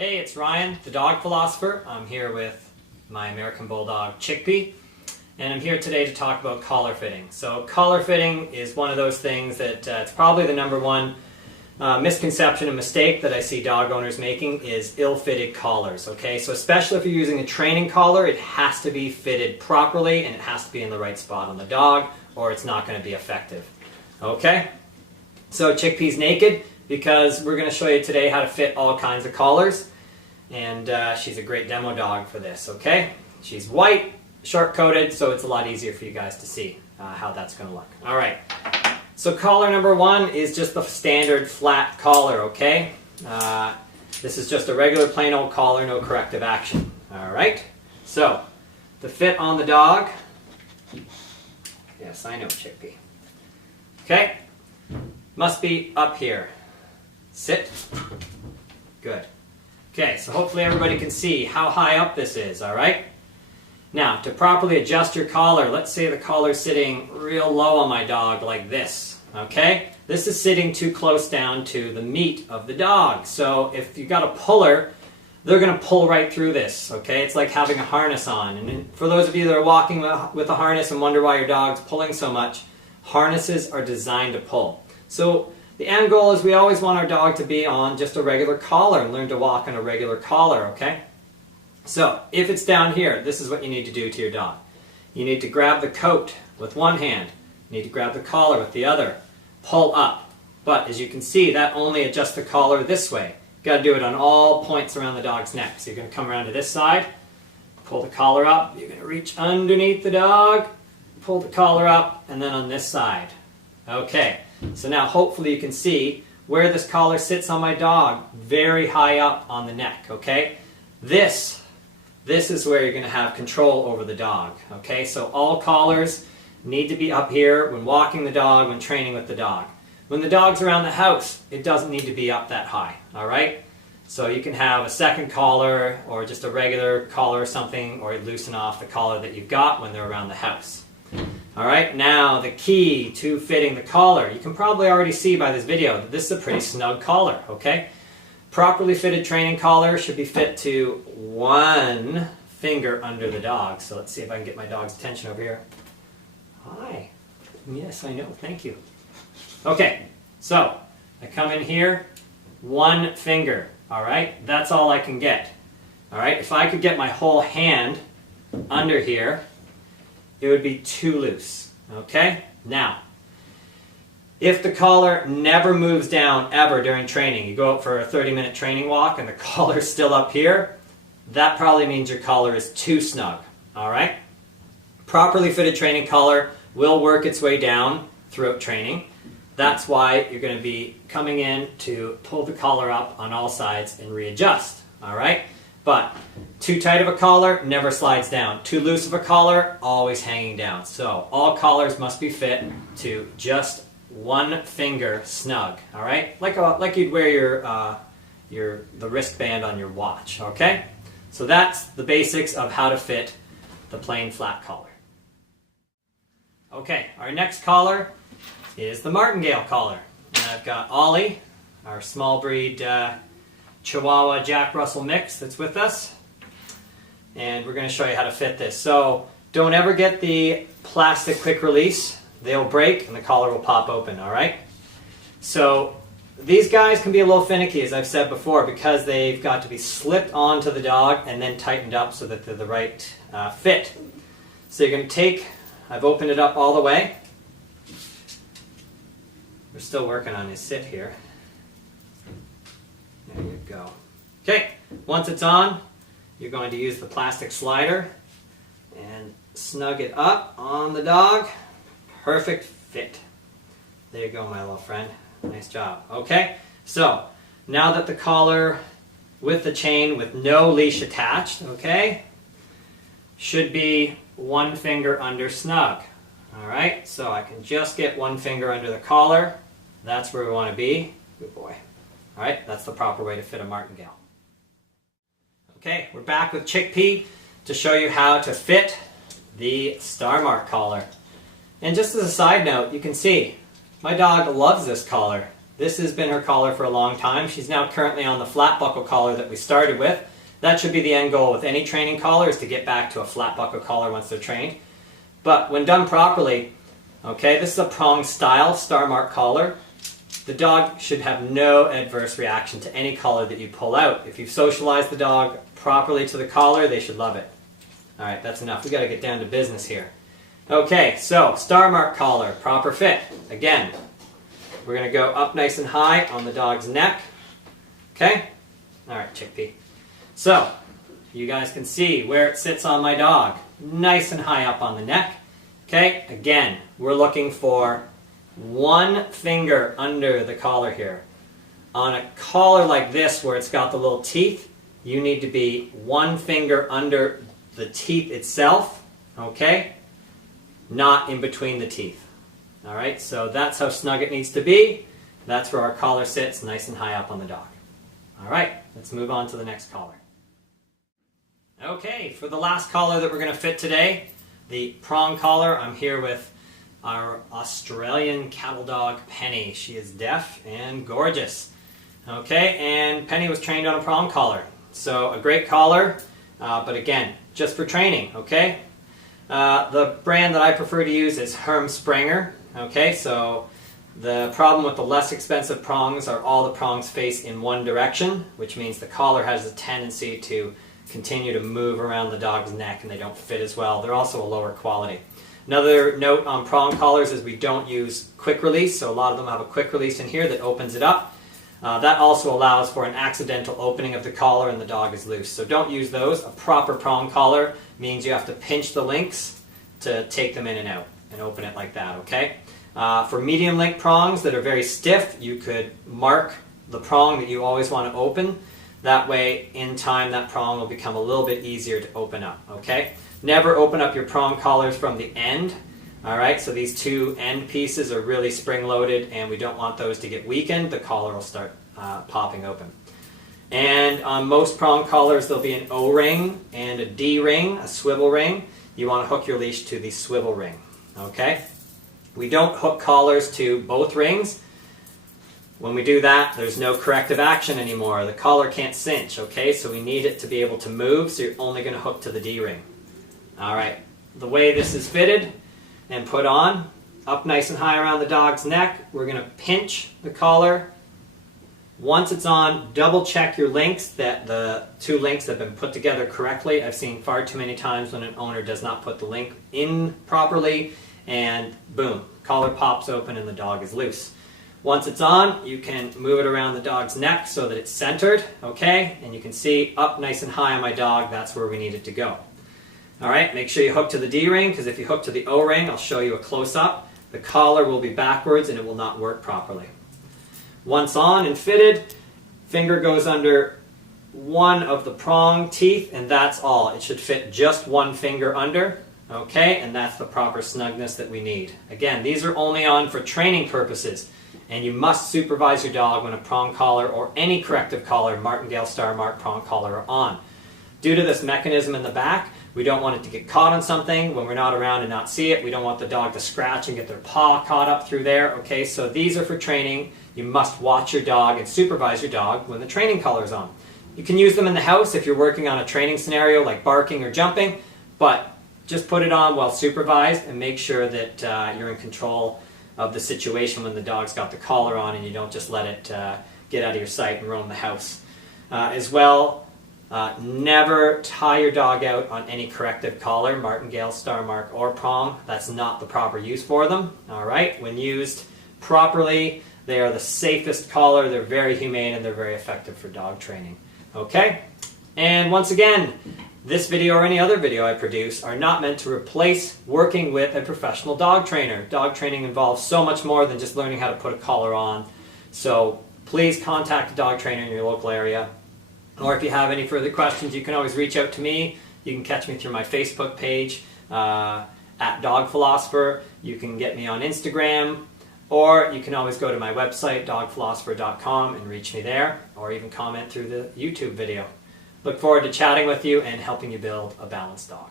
Hey, it's Ryan, the dog philosopher. I'm here with my American Bulldog Chickpea, and I'm here today to talk about collar fitting. So collar fitting is one of those things that it's probably the number one misconception and mistake that I see dog owners making is ill-fitted collars, okay? So especially if you're using a training collar, it has to be fitted properly and it has to be in the right spot on the dog or it's not going to be effective, okay? So Chickpea's naked because we're going to show you today how to fit all kinds of collars, and she's a great demo dog for this, okay? She's white, short-coated, so it's a lot easier for you guys to see how that's going to look. All right, so collar number one is just the standard flat collar, okay? This is just a regular plain old collar, no corrective action. All right, so the fit on the dog, yes, I know, Chickpea. Okay, must be up here. Sit. Good. Okay, so hopefully everybody can see how high up this is, all right? Now, to properly adjust your collar, let's say the collar's sitting real low on my dog like this, okay? This is sitting too close down to the meat of the dog. So if you got a puller, they're going to pull right through this, okay? It's like having a harness on. And for those of you that are walking with a harness and wonder why your dog's pulling so much, harnesses are designed to pull. So the end goal is we always want our dog to be on just a regular collar and learn to walk on a regular collar, okay? So if it's down here, this is what you need to do to your dog. You need to grab the coat with one hand. You need to grab the collar with the other. Pull up. But as you can see, that only adjusts the collar this way. You've got to do it on all points around the dog's neck. So you're going to come around to this side, pull the collar up. You're going to reach underneath the dog, pull the collar up, and then on this side. Okay. So now hopefully you can see where this collar sits on my dog, very high up on the neck, okay? This is where you're going to have control over the dog, okay? So all collars need to be up here when walking the dog, when training with the dog. When the dog's around the house, it doesn't need to be up that high, all right? So you can have a second collar or just a regular collar or something, or loosen off the collar that you've got when they're around the house. All right, now the key to fitting the collar. You can probably already see by this video that this is a pretty snug collar, okay? Properly fitted training collar should be fit to one finger under the dog. So let's see if I can get my dog's attention over here. Hi. Yes, I know. Thank you. Okay, so I come in here, one finger. All right, that's all I can get. All right, if I could get my whole hand under here, it would be too loose, okay? Now, if the collar never moves down ever during training, you go out for a 30-minute training walk and the collar's still up here, that probably means your collar is too snug, all right? Properly fitted training collar will work its way down throughout training. That's why you're going to be coming in to pull the collar up on all sides and readjust, all right? But too tight of a collar never slides down. Too loose of a collar, always hanging down. So all collars must be fit to just one finger snug. All right, like you'd wear the wristband on your watch. Okay, so that's the basics of how to fit the plain flat collar. Okay, our next collar is the Martingale Collar, and I've got Ollie, our small breed Chihuahua Jack Russell mix that's with us, and we're going to show you how to fit this. So don't ever get the plastic quick release. They'll break and the collar will pop open, all right? So these guys can be a little finicky, as I've said before, because they've got to be slipped onto the dog and then tightened up so that they're the right fit. So you're going to take, I've opened it up all the way. We're still working on his sit here. There you go. Okay, once it's on, you're going to use the plastic slider and snug it up on the dog. Perfect fit. There you go, my little friend. Nice job. Okay, so now that the collar with the chain with no leash attached, okay, should be one finger under snug. All right, so I can just get one finger under the collar. That's where we want to be. Good boy. All right, that's the proper way to fit a Martingale. Okay, we're back with Chickpea to show you how to fit the Starmark Collar. And just as a side note, you can see my dog loves this collar. This has been her collar for a long time. She's now currently on the flat buckle collar that we started with. That should be the end goal with any training collar, is to get back to a flat buckle collar once they're trained. But when done properly, okay, this is a prong style Starmark collar. The dog should have no adverse reaction to any collar that you pull out. If you've socialized the dog properly to the collar, they should love it. All right, that's enough. We got to get down to business here. Okay, so Starmark collar, proper fit. Again, we're going to go up nice and high on the dog's neck. Okay? All right, chickpea. So, you guys can see where it sits on my dog. Nice and high up on the neck. Okay, again, we're looking for one finger under the collar here. On a collar like this where it's got the little teeth, you need to be one finger under the teeth itself, okay? Not in between the teeth. All right, so that's how snug it needs to be. That's where our collar sits, nice and high up on the dog. All right, let's move on to the next collar. Okay, for the last collar that we're going to fit today, the Prohm Collar, I'm here with our Australian cattle dog, Penny. She is deaf and gorgeous. Okay, and Penny was trained on a Prohm Collar. So a great collar, but again, just for training, okay? The brand that I prefer to use is Herm Sprenger. Okay, so the problem with the less expensive prongs are all the prongs face in one direction, which means the collar has a tendency to continue to move around the dog's neck and they don't fit as well. They're also a lower quality. Another note on Prohm collars is we don't use quick release, so a lot of them have a quick release in here that opens it up. That also allows for an accidental opening of the collar and the dog is loose. So don't use those. A proper Prohm collar means you have to pinch the links to take them in and out and open it like that, okay? For medium link prongs that are very stiff, you could mark the prong that you always want to open. That way, in time, that prong will become a little bit easier to open up, okay? Never open up your Prohm collars from the end, all right? So these two end pieces are really spring-loaded, and we don't want those to get weakened. The collar will start popping open. And on most Prohm collars, there'll be an O-ring and a D-ring, a swivel ring. You want to hook your leash to the swivel ring, okay? We don't hook collars to both rings. When we do that, there's no corrective action anymore. The collar can't cinch, okay? So we need it to be able to move, so you're only going to hook to the D-ring. All right, the way this is fitted and put on, up nice and high around the dog's neck, we're going to pinch the collar. Once it's on, double check your links, that the two links have been put together correctly. I've seen far too many times when an owner does not put the link in properly, and boom, collar pops open and the dog is loose. Once it's on, you can move it around the dog's neck so that it's centered, okay? And you can see up nice and high on my dog, that's where we need it to go. All right, make sure you hook to the D-ring, because if you hook to the O-ring, I'll show you a close-up, the collar will be backwards and it will not work properly. Once on and fitted, finger goes under one of the prong teeth, and that's all. It should fit just one finger under, okay? And that's the proper snugness that we need. Again, these are only on for training purposes. And you must supervise your dog when a Prohm collar or any corrective collar, Martingale Starmark Prohm collar, are on. Due to this mechanism in the back, we don't want it to get caught on something when we're not around and not see it. We don't want the dog to scratch and get their paw caught up through there. Okay, so these are for training. You must watch your dog and supervise your dog when the training collar is on. You can use them in the house if you're working on a training scenario like barking or jumping, but just put it on while supervised and make sure that you're in control of the situation when the dog's got the collar on and you don't just let it get out of your sight and roam the house. As well, never tie your dog out on any corrective collar, Martingale, Starmark, or Prohm. That's not the proper use for them. All right, when used properly, they are the safest collar. They're very humane and they're very effective for dog training. Okay, and once again, this video or any other video I produce are not meant to replace working with a professional dog trainer. Dog training involves so much more than just learning how to put a collar on. So please contact a dog trainer in your local area. Or if you have any further questions, you can always reach out to me. You can catch me through my Facebook page at Dog Philosopher. You can get me on Instagram. Or you can always go to my website, dogphilosopher.com, and reach me there. Or even comment through the YouTube video. Look forward to chatting with you and helping you build a balanced dog.